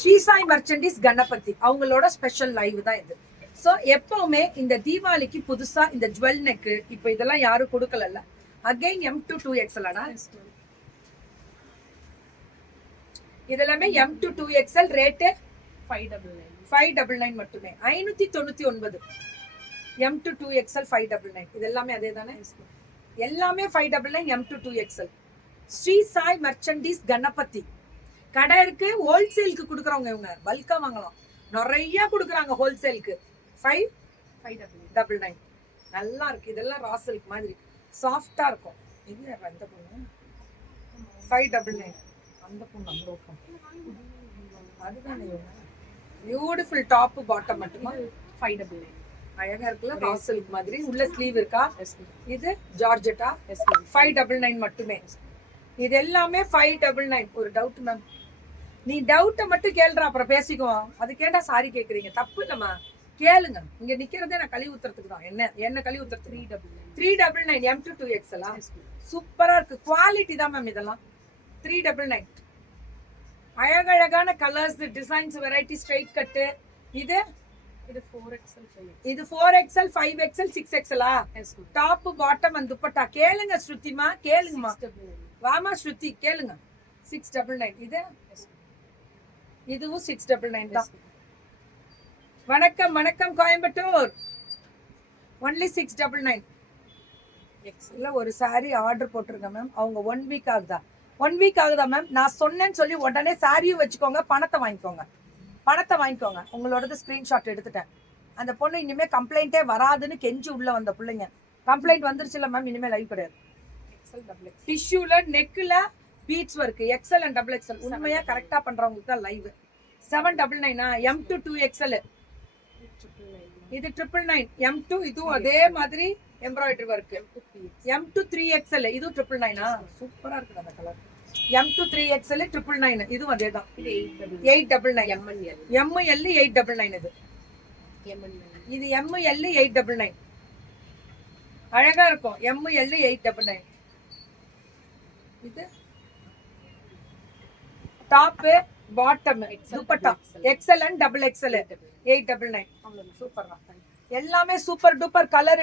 ஸ்ரீ சாய் மர்ச்சன்டிஸ் கணபதி அவங்களோட special live தான் இது. ஸோ எப்பவுமே இந்த தீபாவளிக்கு புதுசா இந்த ஜுவல் நெக்கு இப்போ இதெல்லாம் யாரும் கொடுக்கல. அகைன் M2 2XL இதெல்லாமே M2 2XL ரேட்டு 599 மட்டுமே. 599 M2 2XL 599. இது எல்லாமே அதே தானே, எல்லாமே 599 M2 2XL. ஸ்ரீ சாய் மர்ச்சன்டிஸ் கணபதி கடை இருக்கு. ஹோல்சேலுக்கு கொடுக்குறவங்க இவங்க பல்கா வாங்கலாம், நிறைய கொடுக்குறாங்க ஹோல்சேலுக்கு. 599 நல்லா இருக்கு. இதெல்லாம் ராசலுக்கு மாதிரி சாஃப்டா இருக்கும். இது அந்த பொண்ணு 599 அந்த பொண்ணு அந்த அதுதானே பியூட்டிஃபுல் டாப் பாட்டம் மட்டுமா 599 அழகா இருக்குல்ல, ராசலுக்கு மாதிரி. உள்ள ஸ்லீவ் இருக்கா, இது ஜார்ஜெட்டா 599 மட்டுமே. இது எல்லாமே 599. ஒரு டவுட் மேம், நீ டவுட்டை மட்டும் கேளுறா, அப்புறம் பேசிக்குவோம். அது கேட்டா சாரி கேக்குறீங்க, தப்பு இல்லம்மா, கேளுங்க. இங்க நிக்கிறதே நான் கழுவி ஊத்துறதுக்கு தான். என்ன கழுவி ஊத்துறதுக்கு 399 M2 2XL சூப்பரா இருக்கு. குவாலிட்டி தான் மேம் இதெல்லாம். 399 அழகழகான colours, designs, variety, straight cut. இது 4XL, இது 4XL 5XL 6XL top bottom and dupatta. கேளுங்க ஸ்ருதிமா, கேளுங்கம்மா, வாமா ஸ்ருதி கேளுங்க. 699 இது, இதுவும் 699 தான். வணக்கம் வணக்கம் கோயம்புத்தூர். ஒன்லி 699. இல்ல ஒரு சாரி ஆர்டர் போட்டிருக்கேன் மேம். அவங்க 1 வீக் ஆகுதா? 1 வீக் ஆகுதா மேம்? நான் சொன்னேன்னு சொல்லி உடனே சாரியும் வச்சுக்கோங்க, பணத்தை வாங்கிக்கோங்க. உங்களோடது ஸ்கிரீன்ஷாட் எடுத்துட்டேன். அந்த பொண்ணு இனிமே கம்ப்ளைண்டே வராதுன்னு கெஞ்சி உள்ள வந்த பிள்ளைங்க. கம்ப்ளைண்ட் வந்துருச்சுல மேம், இனிமே லைவ் கிடையாது. டிஷ்யூல நெக்ல beads work XL and XXL உண்மையா கரெக்டா பண்றவங்களுக்கு தான் லைவ். 799 M2 2XL இது 999 M2. இதுவும் அதே மாதிரி எம்ப்ராய்டரி ஒர்க். M2 3XL இதுவும் 999 சூப்பரா இருக்கு அந்த கலர். M2 3XL 999 இதுவும் அதே தான். 899 ML 899 இது ML 899 அழகா இருக்கும். ML 899 இது top bottom dupatta XL and XXL 899 super. எல்லாமே சூப்பர் டூப்பர் கலர்